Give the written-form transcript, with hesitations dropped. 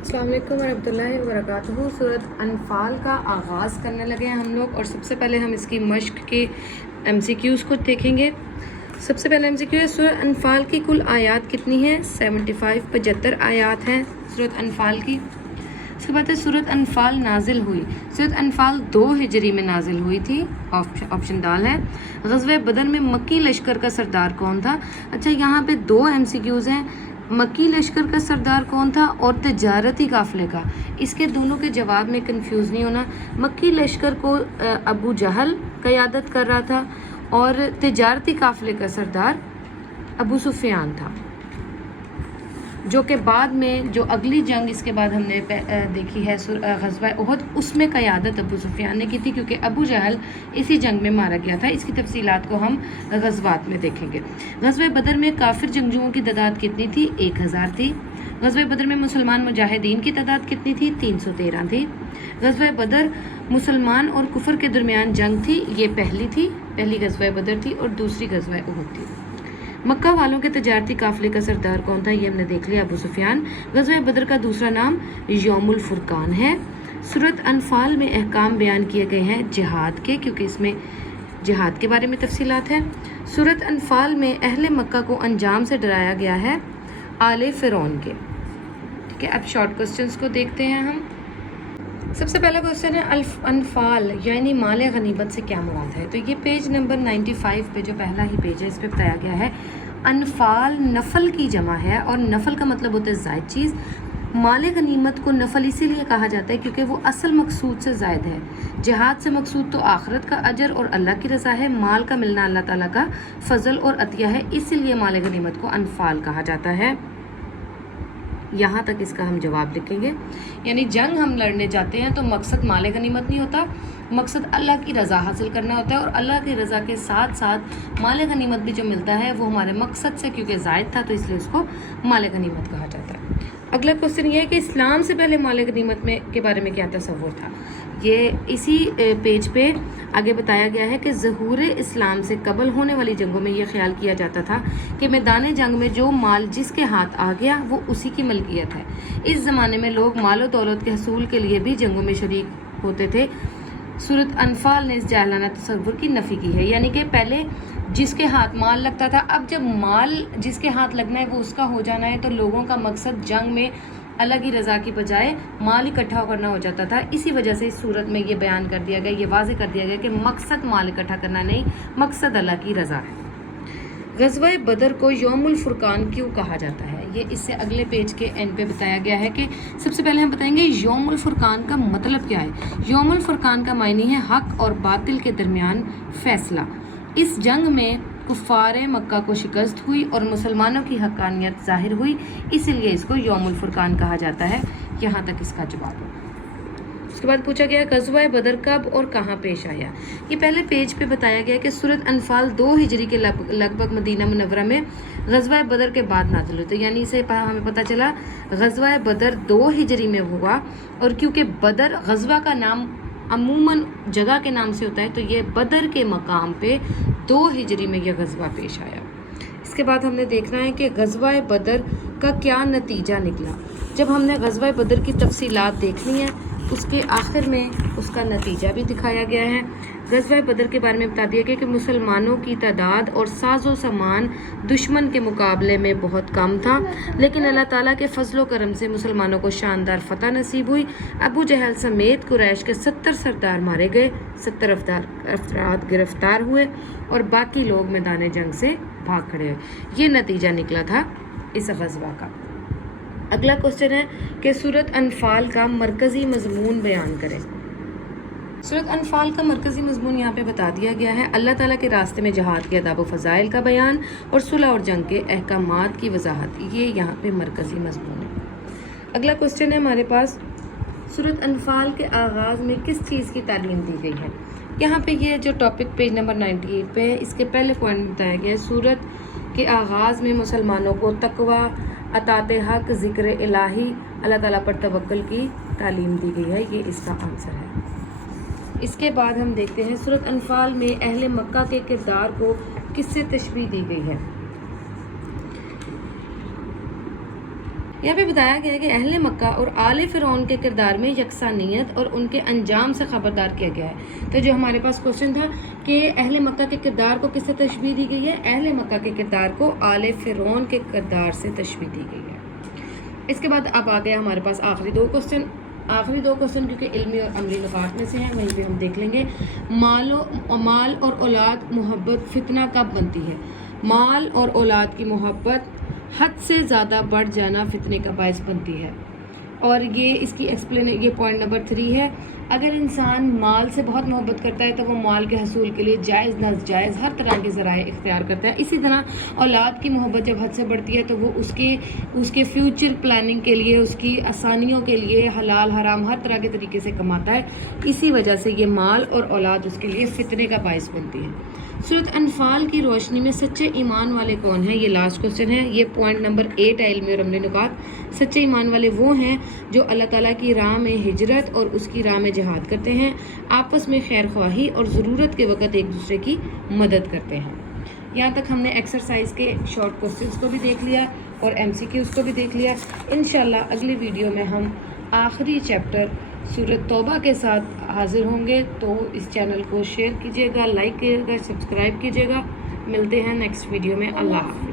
अस्सलाम वालेकुम वरहमतुल्लाहि वबरकातुहू। सूरत अनफाल का आगाज़ करने लगे हैं हम लोग और सबसे पहले हम इसकी मश्क के MCQs को देखेंगे। सबसे पहले MCQ है, सूरत अनफाल की कुल आयात कितनी है? 75 आयात हैं सूरत अनफाल की। उसके बाद है सूरत अनफाल नाजिल हुई। सूरत अनफाल 2 हिजरी में नाजिल हुई थी, ऑप्शन दाल है। ग़ज़वे बदर में मक्की लश्कर का सरदार कौन था? अच्छा, यहाँ पे 2 MCQs हैं। मक्की लश्कर का सरदार कौन था और तजारती काफ़िले का, इसके दोनों के जवाब में कंफ्यूज नहीं होना। मक्की लश्कर को अबू जहल क़यादत कर रहा था और तजारती काफ़िले का सरदार अबू सुफियान था, जो कि बाद में जो अगली जंग इसके बाद हमने देखी है ग़ज़वा उहद, उसमें क़यादत अबू सुफियान ने की थी, क्योंकि अबू जहल इसी जंग में मारा गया था। इसकी तफसीलात को हम ग़ज़वात में देखेंगे। ग़ज़वा बदर में काफिर जंगजुओं की तादाद कितनी थी? 1000 थी। ग़ज़वा बदर में मुसलमान मुजाहिदीन की तादाद कितनी थी? 313 थी। ग़ज़वा बदर मुसलमान और कुफर के दरमियान जंग थी, ये पहली ग़ज़वा बदर थी और दूसरी ग़ज़वा उहद थी। मक्का वालों के तजारती काफ़िले का सरदार कौन था? ये हमने देख लिया, अबू सुफियान। ग़ज़वा बदर का दूसरा नाम यौमुल फुरकान है। सूरत अनफाल में अहकाम बयान किए गए हैं जिहाद के, क्योंकि इसमें जिहाद के बारे में तफसीलात है। सूरत अनफाल में अहले मक्का को अंजाम से डराया गया है आले फ़िरौन के। ठीक है, अब शॉर्ट क्वेश्चंस को देखते हैं हम। सबसे पहला क्वेश्चन है, अनफाल यानी माल गनीमत से क्या मुराद है? तो ये पेज नंबर 95 पे जो पहला ही पेज है, इस पे बताया गया है अनफाल नफल की जमा है और नफल का मतलब होता है ज़ायद चीज़। माल गनीमत को नफल इसीलिए कहा जाता है क्योंकि वो असल मकसूद से ज़ायद है। जिहाद से मकसूद तो आखिरत का अजर और अल्लाह की रज़ा है। माल का मिलना अल्लाह ताला का फ़ज़ल और अतिया है, इसीलिए माल गनीमत को अनफाल कहा जाता है। यहाँ तक इसका हम जवाब लिखेंगे। यानी जंग हम लड़ने जाते हैं तो मकसद माल गनीमत नहीं होता, मकसद अल्लाह की रज़ा हासिल करना होता है, और अल्लाह की रज़ा के साथ साथ माल गनीमत भी जो मिलता है वो हमारे मकसद से क्योंकि ज़ायद था, तो इसलिए उसको माल गनीमत कहा जाता है। अगला क्वेश्चन ये है कि इस्लाम से पहले माल गनीमत में के बारे में क्या तसव्वुर था? ये इसी पेज पे आगे बताया गया है कि ज़हूर इस्लाम से कबल होने वाली जंगों में ये ख्याल किया जाता था कि मैदान जंग में जो माल जिसके हाथ आ गया वो उसी की मलकियत है। इस ज़माने में लोग माल और दौलत के हसूल के लिए भी जंगों में शरीक होते थे। सूरत अनफाल ने इस जाहिलाना तसव्वुर की नफ़ी की है, यानी कि पहले जिसके हाथ माल लगता था, अब जब माल जिसके हाथ लगना है वो उसका हो जाना है, तो लोगों का मकसद जंग में अल्लाह की रज़ा की बजाय माल इकट्ठा करना हो जाता था। इसी वजह से इस सूरत में ये बयान कर दिया गया, ये वाज़ेह कर दिया गया कि मकसद माल इकट्ठा करना नहीं, मकसद अल्लाह की रज़ा है। ग़ज़वा बदर को यौमुल फुरकान क्यों कहा जाता है? ये इससे अगले पेज के एंड पे बताया गया है कि सबसे पहले हम बताएंगे यौमुल फुरकान का मतलब क्या है। यौमुल फुरकान का मायने है हक और बातिल के दरमियान फैसला। इस जंग में कुफ़ारे मक्का को शिकस्त हुई और मुसलमानों की हक़ानियत ज़ाहिर हुई, इसीलिए इसको यौमुल फुरकान कहा जाता है। यहाँ तक इसका जवाब है। उसके बाद पूछा गया ग़ज़वा बदर कब और कहाँ पेश आया? ये पहले पेज पे बताया गया कि सूरत अनफाल 2 हिजरी के लगभग मदीना मुनव्वरा में ग़ज़वा बदर के बाद नाज़िल हुई। तो यानी इसे हमें पता चला ग़ज़वा बदर 2 हिजरी में हुआ, और क्योंकि बदर ग़ज़वा का नाम अमूमन जगह के नाम से होता है, तो ये बदर के मकाम पे 2 हिजरी में यह ग़ज़वा पेश आया। इसके बाद हमने देखना है कि ग़ज़वा बदर का क्या नतीजा निकला। जब हमने ग़ज़वा बदर की तफसीलात देखनी है, उसके आखिर में उसका नतीजा भी दिखाया गया है। ग़ज़वा बदर के बारे में बता दिया गया कि मुसलमानों की तादाद और साजो सामान दुश्मन के मुकाबले में बहुत कम था, लेकिन अल्लाह ताला के फजलो करम से मुसलमानों को शानदार फतह नसीब हुई। अबू जहल समेत कुरैश के 70 सरदार मारे गए, 70 अफराद गिरफ्तार हुए और बाकी लोग मैदान जंग से भाग खड़े हुए। ये नतीजा निकला था इस ग़ज़वा का। अगला क्वेश्चन है कि सूरत अनफाल का मरकज़ी मज़मून बयान करें। सूरत अनफाल का मरकज़ी मज़मून यहाँ पे बता दिया गया है अल्लाह ताला के रास्ते में जहाद के अदाब व फ़ज़ाइल का बयान और सुलह और जंग के अहकामात की वजाहत, ये यहाँ पे मरकज़ी मज़मून है। अगला क्वेश्चन है हमारे पास, सूरत अनफाल के आगाज़ में किस चीज़ की तालीम दी गई है? यहाँ पे ये जो टॉपिक पेज नंबर 98 पे है, इसके पहले पॉइंट में बताया गया है सूरत के आगाज़ में मुसलमानों को तकवा, अताते हक, ज़िक्र इलाही, अल्लाह ताला पर तवक्कुल की तालीम दी गई है। ये इसका आंसर है। इसके बाद हम देखते हैं सूरत अनफाल में अहले मक्का के किरदार को किससे तशबीह दी गई है? यहाँ पे बताया गया है कि अहले मक्का और आले फ़िरौन के किरदार में यकसानियत और उनके अंजाम से ख़बरदार किया गया है। तो जो हमारे पास क्वेश्चन था कि अहले मक्का के किरदार को किससे तशबीह दी गई है, अहले मक्का के किरदार को आले फ़िरौन के किरदार से तशबीह दी गई है। इसके बाद अब आ गया हमारे पास आखिरी दो क्वेश्चन क्योंकि इल्मी और अमली नुकात में से हैं, वहीं पे हम देख लेंगे। माल और औलाद मोहब्बत फितना कब बनती है? माल और औलाद की मोहब्बत हद से ज़्यादा बढ़ जाना फितने का बायस बनती है। और ये इसकी ये पॉइंट नंबर 3 है। अगर इंसान माल से बहुत मोहब्बत करता है तो वो माल के हसूल के लिए जायज़ नाजायज़ हर तरह के ज़राए इख्तियार करता है। इसी तरह औलाद की मोहब्बत जब हद से बढ़ती है तो वो उसके फ्यूचर प्लानिंग के लिए, उसकी आसानियों के लिए हलाल हराम हर तरह के तरीके से कमाता है। इसी वजह से ये माल और औलाद उसके लिए फितने का बायस बनती है। सूरत अनफाल की रोशनी में सच्चे ईमान वाले कौन हैं? ये लास्ट क्वेश्चन है। ये पॉइंट नंबर 8 है इल्मी और अमली नुकात। सच्चे ईमान वाले वो हैं जो अल्लाह ताला की राह में हिजरत और उसकी राह में जिहाद करते हैं, आपस में खैर ख्वाही और ज़रूरत के वक़्त एक दूसरे की मदद करते हैं। यहाँ तक हमने एक्सरसाइज के शॉर्ट क्वेश्चंस को भी देख लिया और MCQs को भी देख लिया। इंशाल्लाह अगली वीडियो में हम आखिरी चैप्टर सूरत तौबा के साथ हाज़िर होंगे। तो इस चैनल को शेयर कीजिएगा, लाइक कीजिएगा, सब्सक्राइब कीजिएगा। मिलते हैं नेक्स्ट वीडियो में। अल्लाह हाफ़िज़।